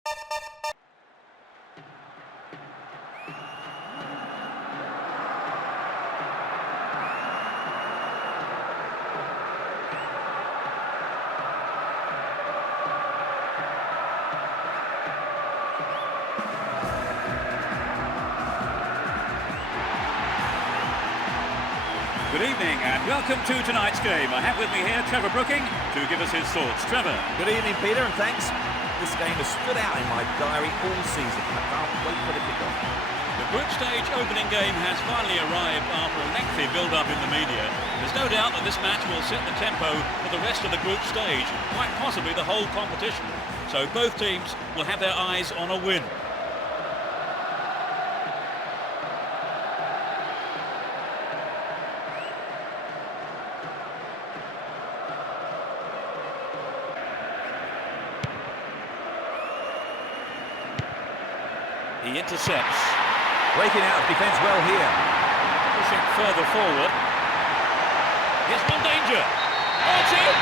Good evening and welcome to tonight's game. I have with me here Trevor Brooking to give us his thoughts. Trevor. Good evening, Peter, and thanks. This game has stood out in my diary all season. I can't wait for the kickoff. The group stage opening game has finally arrived after a lengthy build-up in the media. There's no doubt that this match will set the tempo for the rest of the group stage, quite possibly the whole competition. So both teams will have their eyes on a win. He intercepts. Breaking out of defence well here. Pushing further forward. Here's one danger. Oh, it's in!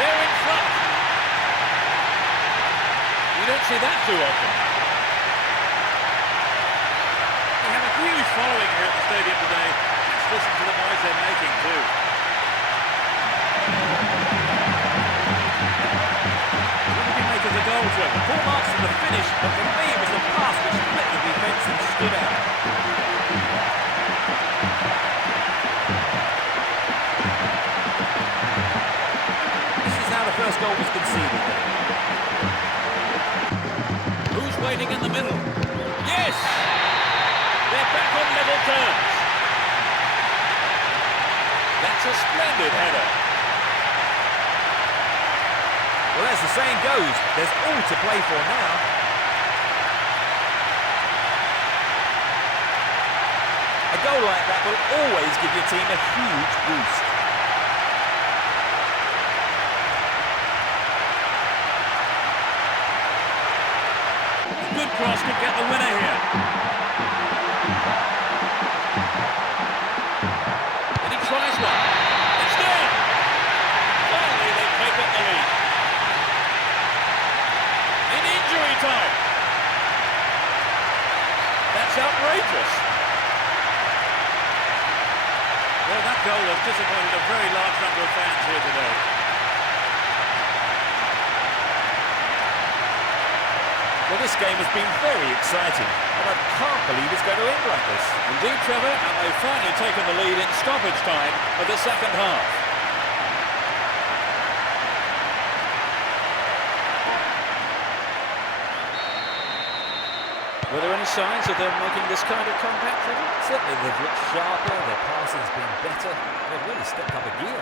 They're in front. You don't see that too often. They have a huge following here at the stadium today. Let's listen to the noise they're making too. What did you make of the goal, Trevor? Full marks in the finish, but for me it was the pass which split the defence and stood out. This is how the first goal was conceded. Who's waiting in the middle? Yes! They're back on level terms. That's a splendid header. Well, as the saying goes, there's all to play for now. A goal like that will always give your team a huge boost. A good cross could get the winner here. And he tries one. It's there! Finally, they take up the lead. In injury time. That's outrageous. Well, that goal has disappointed a very large number of fans here today. Well, this game has been very exciting, and I can't believe it's going to end like this. Indeed, Trevor, and they've finally taken the lead in stoppage time of the second half. Were there any signs of them making this kind of comeback, Trevor? Certainly they've looked sharper, their passing's been better, they've really stepped up a gear.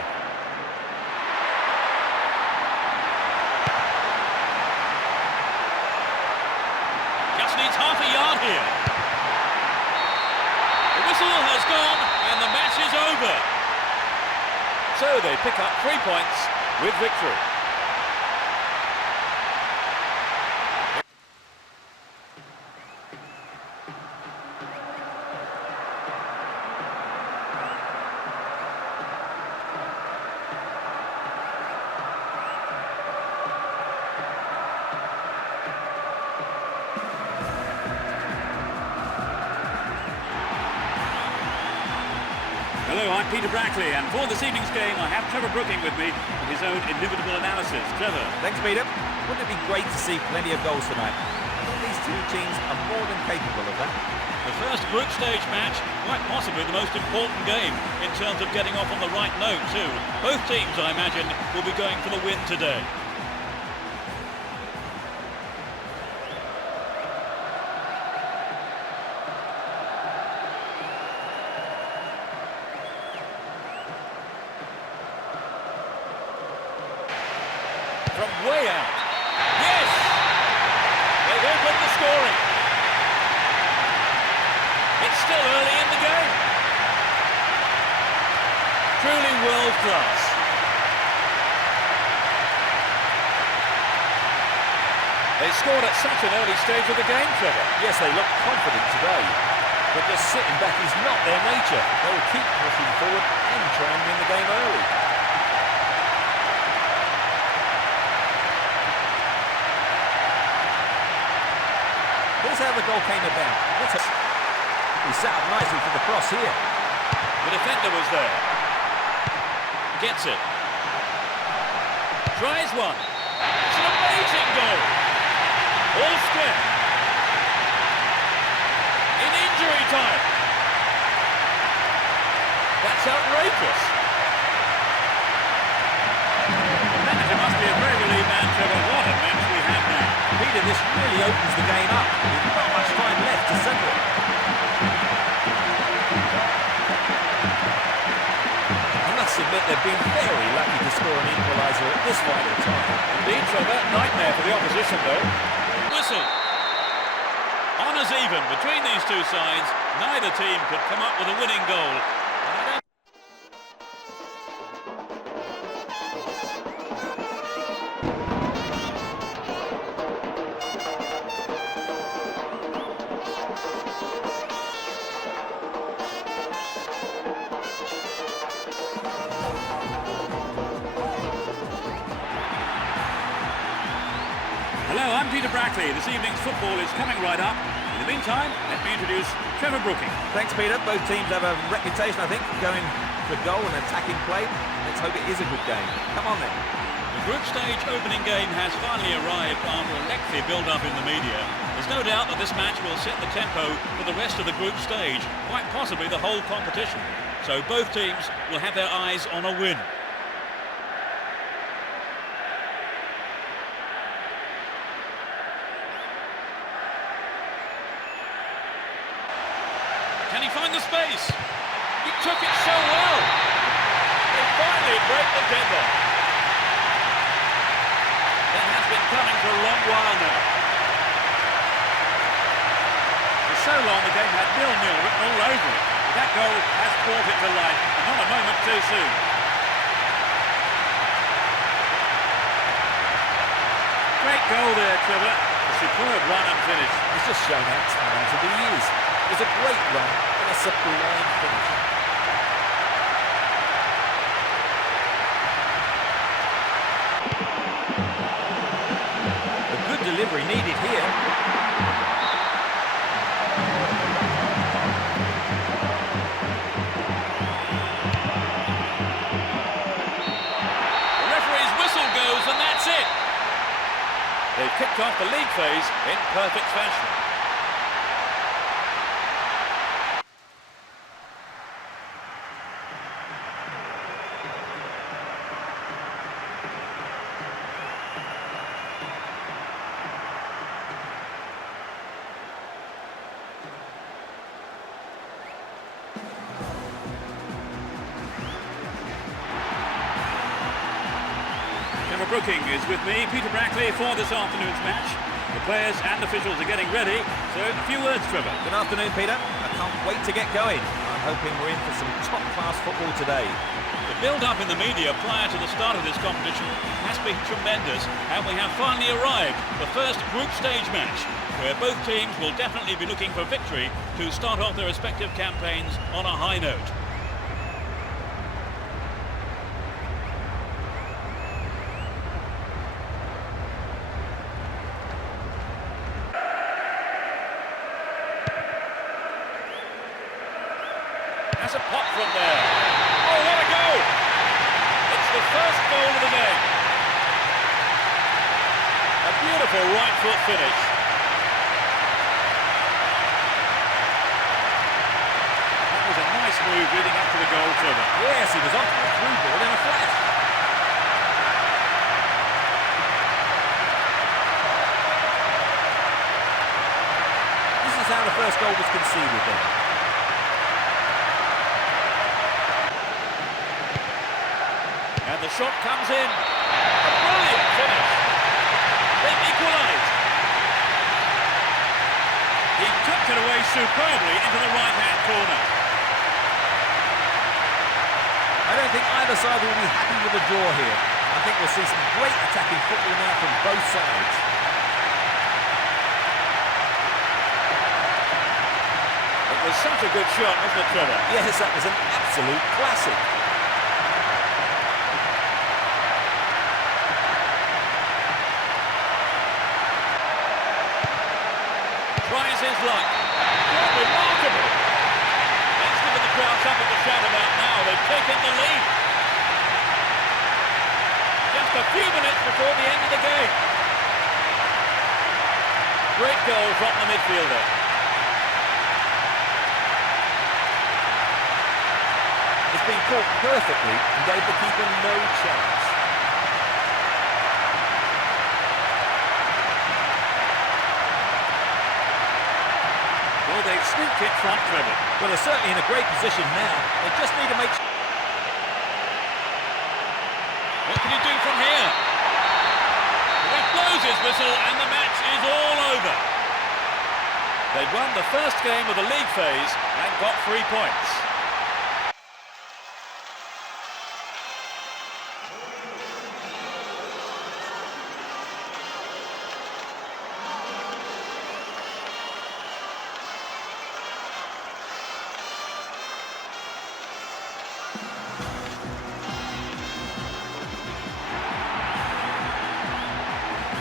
Just needs half a yard here. The whistle has gone and the match is over. So they pick up 3 points with victory. Hello, I'm Peter Brackley, and for this evening's game I have Trevor Brooking with me with his own inimitable analysis. Trevor. Thanks, Peter. Wouldn't it be great to see plenty of goals tonight? I think these two teams are more than capable of that. The first group stage match, quite possibly the most important game in terms of getting off on the right note too. Both teams, I imagine, will be going for the win today. From way out. Yes! They've opened the scoring. It's still early in the game. Truly world class. They scored at such an early stage of the game, Trevor. Yes, they look confident today. But just sitting back is not their nature. They will keep pushing forward and try and win the game early. Here's how the goal came about. He set up nicely for the cross here. The defender was there. Gets it. Tries one. It's an amazing goal. All square. In injury time. That's outrageous. The manager must be a very relieved man, Trevor. What a match we have now. Peter, this really opens the game up. With not much time left to settle it. I must admit they've been very lucky to score an equaliser at this final time. Indeed, Trevor. Nightmare for the opposition, though. Whistle. Honours even between these two sides. Neither team could come up with a winning goal. Hello, I'm Peter Brackley. This evening's football is coming right up. In the meantime, let me introduce Trevor Brooking. Thanks, Peter. Both teams have a reputation, I think, going for goal and attacking play. Let's hope it is a good game. Come on then. The group stage opening game has finally arrived after a lengthy build-up in the media. There's no doubt that this match will set the tempo for the rest of the group stage, quite possibly the whole competition. So both teams will have their eyes on a win. Can he find the space? He took it so well. They finally break the deadlock. That has been coming for a long while now. For so long the game had 0-0 written all over it. But that goal has brought it to life, and not a moment too soon. Great goal there, Trevor. A superb run and finish. He's just shown how talented he is. It was a great run and a sublime finish. A good delivery needed here. The referee's whistle goes, and that's it. They've kicked off the league phase in perfect fashion. Brooking is with me, Peter Brackley, for this afternoon's match. The players and officials are getting ready, so a few words, Trevor. Good afternoon, Peter. I can't wait to get going. I'm hoping we're in for some top-class football today. The build-up in the media prior to the start of this competition has been tremendous, and we have finally arrived, the first group stage match, where both teams will definitely be looking for victory to start off their respective campaigns on a high note. Has a pop from there. Oh, what a goal! It's the first goal of the game. A beautiful right foot finish. That was a nice move leading up to the goal, Trevor. Yes, he was on for a through ball in a flash. This is how the first goal was conceded then. And the shot comes in. A brilliant finish. They've equalised. He tucked it away superbly into the right-hand corner. I don't think either side will be happy with the draw here. I think we'll see some great attacking football now from both sides. It was such a good shot, wasn't it, Trevor? Yes, that was an absolute classic. tries his luck. Quite remarkable. Let's give the crowd something to shout about now. They've taken the lead. Just a few minutes before the end of the game. Great goal from the midfielder. It's been caught perfectly and gave the keeper no chance. Well, they've sneaked it front, Trevor. Well, they're certainly in a great position now. They just need to make... What can he do from here? The ref blows his whistle and the match is all over. They'd won the first game of the league phase and got 3 points.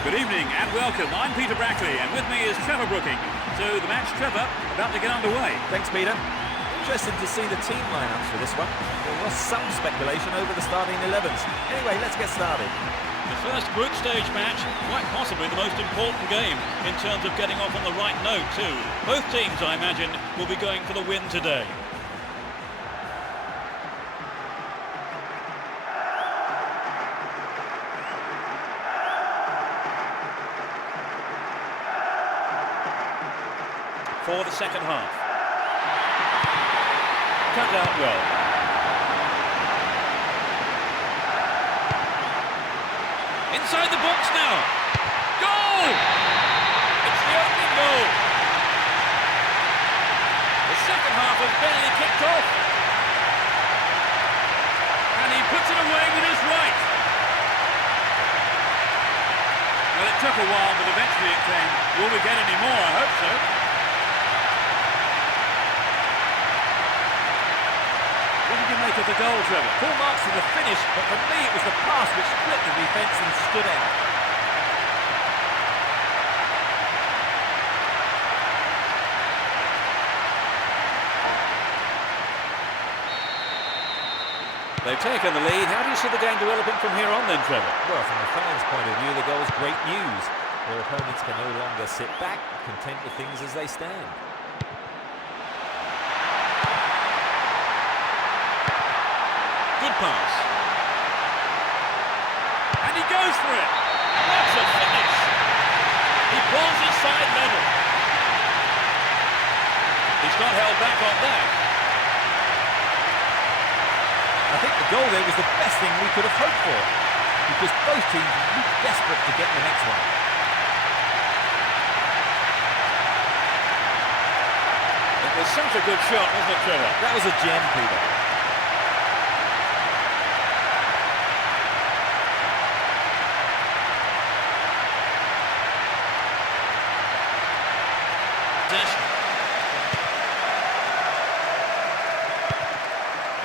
Good evening and welcome. I'm Peter Brackley and with me is Trevor Brooking. So the match, Trevor, about to get underway. Thanks, Peter. Interesting to see the team lineups for this one. There was some speculation over the starting 11s. Anyway, let's get started. The first group stage match, quite possibly the most important game in terms of getting off on the right note too. Both teams, I imagine, will be going for the win today. For the second half. Cut out well. Inside the box now. Goal! It's the opening goal. The second half has barely kicked off. And he puts it away with his right. Well, it took a while, but eventually it came. Will we get any more? I hope so. What did you make of the goal, Trevor? Full marks to the finish, but for me it was the pass which split the defence and stood out. They've taken the lead. How do you see the game developing from here on then, Trevor? Well, from the fans' point of view, the goal's great news. Their opponents can no longer sit back, content with things as they stand. Good pass. And he goes for it. What's a finish. He pulls his side level. He's not held back on that. I think the goal there was the best thing we could have hoped for, because both teams look desperate to get the next one. It was such a good shot, wasn't it, Trevor? That was a gem, Peter.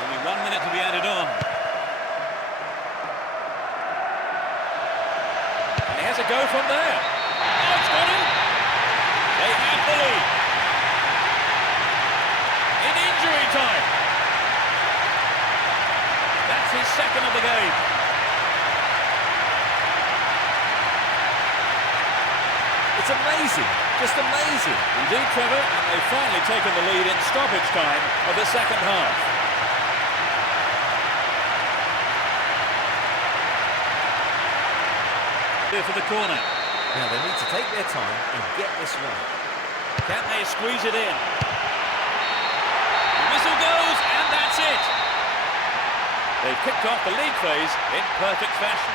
Only 1 minute to be added on. And he has a go from there. Oh, it's got him. They have the lead. In injury time. That's his second of the game. It's amazing, just amazing. Indeed, Trevor, and they've finally taken the lead in stoppage time of the second half. Here for the corner. Now they need to take their time and get this right. Can they squeeze it in? The whistle goes, and that's it. They've kicked off the league phase in perfect fashion.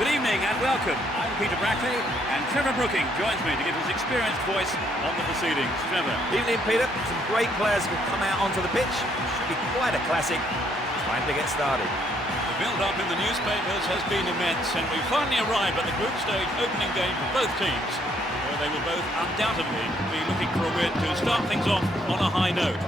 Good evening and welcome. I'm Peter Brackley and Trevor Brooking joins me to give his experienced voice on the proceedings. Trevor. Evening, Peter. Some great players will come out onto the pitch. Should be quite a classic. Time to get started. The build-up in the newspapers has been immense, and we finally arrive at the group stage opening game for both teams, where they will both undoubtedly be looking for a win to start things off on a high note.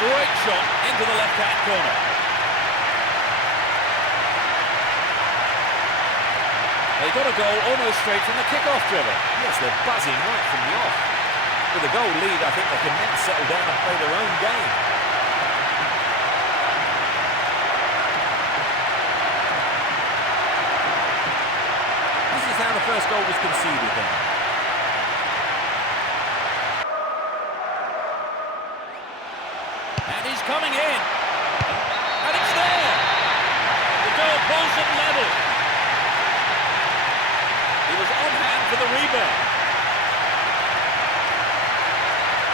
Great shot into the left-hand corner. They got a goal almost straight from the kick-off, Trevor. Yes, they're buzzing right from the off. With a goal lead, I think they can then settle down and play their own game. This is how the first goal was conceded then. And he's coming in. And it's there. The goal pulls it level. He was on hand for the rebound.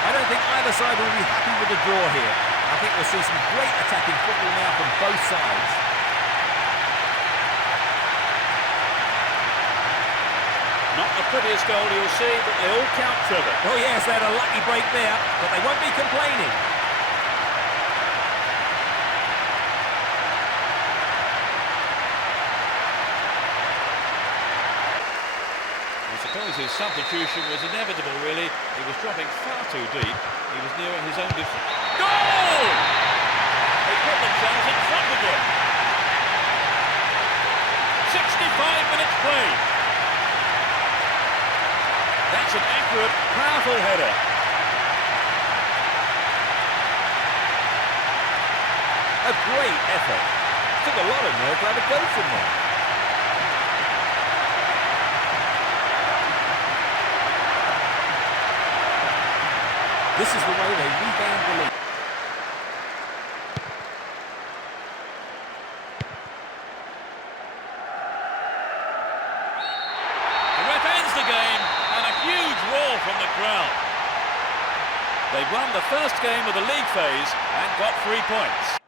I don't think either side will be happy with the draw here. I think we'll see some great attacking football now from both sides. Not the prettiest goal you'll see, but they all count, Trevor. Oh yes, they had a lucky break there, but they won't be complaining. I suppose his substitution was inevitable, really. He was dropping far too deep. He was near his own defence. Goal! They put themselves in front again. 65 minutes played. That's an accurate, powerful header. A great effort. Took a lot of nerve to have a go from there. This is the way they rebound the lead. The ref ends the game, and a huge roar from the crowd. They've won the first game of the league phase and got 3 points.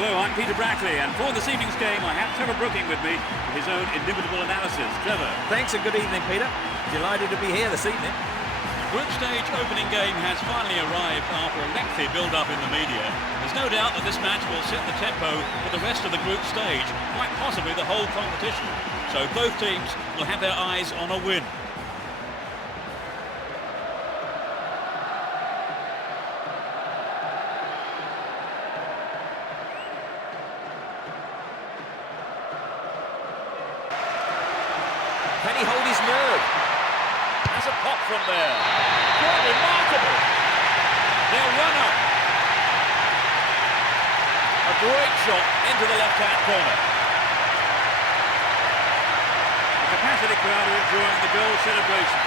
Hello, I'm Peter Brackley, and for this evening's game I have Trevor Brooking with me for his own inimitable analysis. Trevor. Thanks and good evening, Peter. Delighted to be here this evening. The group stage opening game has finally arrived after a lengthy build-up in the media. There's no doubt that this match will set the tempo for the rest of the group stage, quite possibly the whole competition. So both teams will have their eyes on a win. Can he hold his nerve? Has a pop from there. Quite remarkable. They'll run up. A great shot into the left-hand corner. The capacity crowd are enjoying the goal celebration.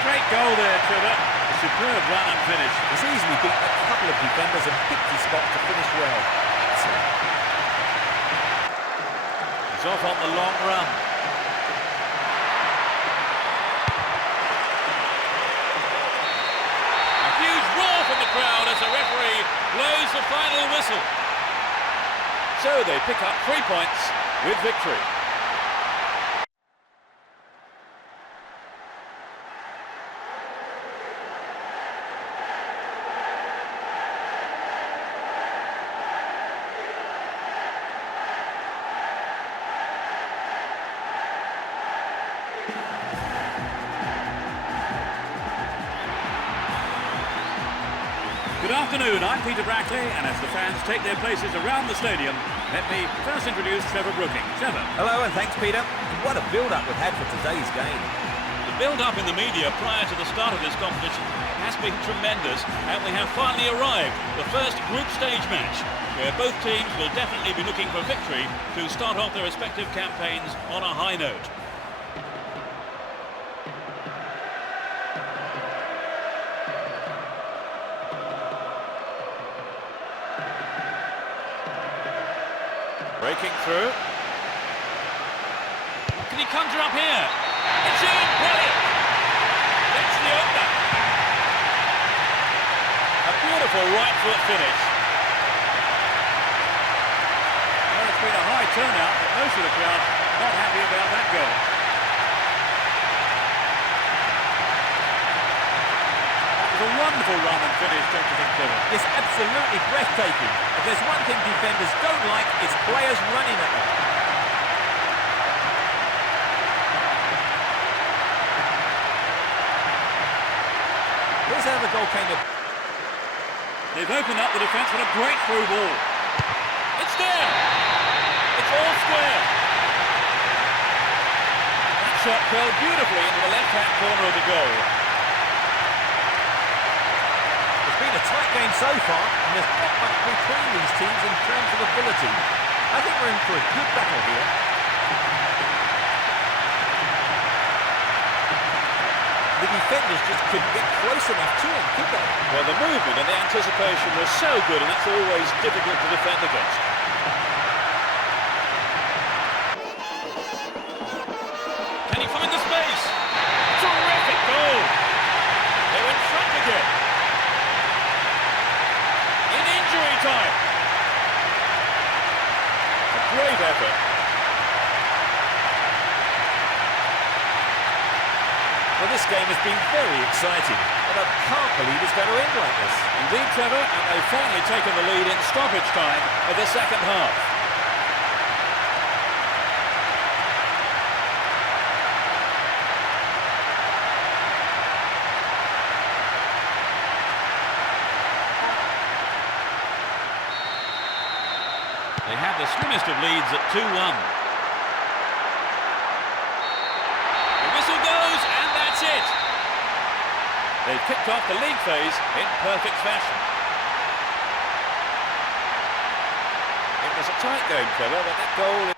Great goal there, Trevor. A superb run and finish. He's easily beat a couple of defenders and picked his spot to finish well. Excellent. He's off on the long run. A huge roar from the crowd as the referee blows the final whistle. So they pick up 3 points with victory. Good afternoon, I'm Peter Brackley, and as the fans take their places around the stadium, let me first introduce Trevor Brooking. Trevor. Hello, and thanks, Peter. What a build-up we've had for today's game. The build-up in the media prior to the start of this competition has been tremendous, and we have finally arrived, the first group stage match, where both teams will definitely be looking for victory to start off their respective campaigns on a high note. Breaking through. Can he conjure up here? It's in! Brilliant! That's the opener. A beautiful right foot finish. Well, it's been a high turnout, but most of the crowd not happy about that goal. That was a wonderful run and finish, don't you think, Kevin? It's absolutely breathtaking. If there's one thing defenders don't like, it's players running at them. Here's how the goal came up. They've opened up the defence with a great through ball. It's there! It's all square. That shot curled beautifully into the left-hand corner of the goal. It's been a tight game so far, and there's not much between these teams in terms of ability. I think we're in for a good battle here. The defenders just couldn't get close enough to him, could they? Well, the movement and the anticipation was so good, and that's always difficult to defend against. Can he find the space? Terrific goal! They're in front again. In injury time. A great effort. Well, this game has been very exciting, but I can't believe it's going to end like this. Indeed, Trevor, and they've finally taken the lead in stoppage time of the second half. They have the slimmest of leads at 2-1. The whistle goes, and that's it. They've kicked off the league phase in perfect fashion. It was a tight game, Trevor, but that goal...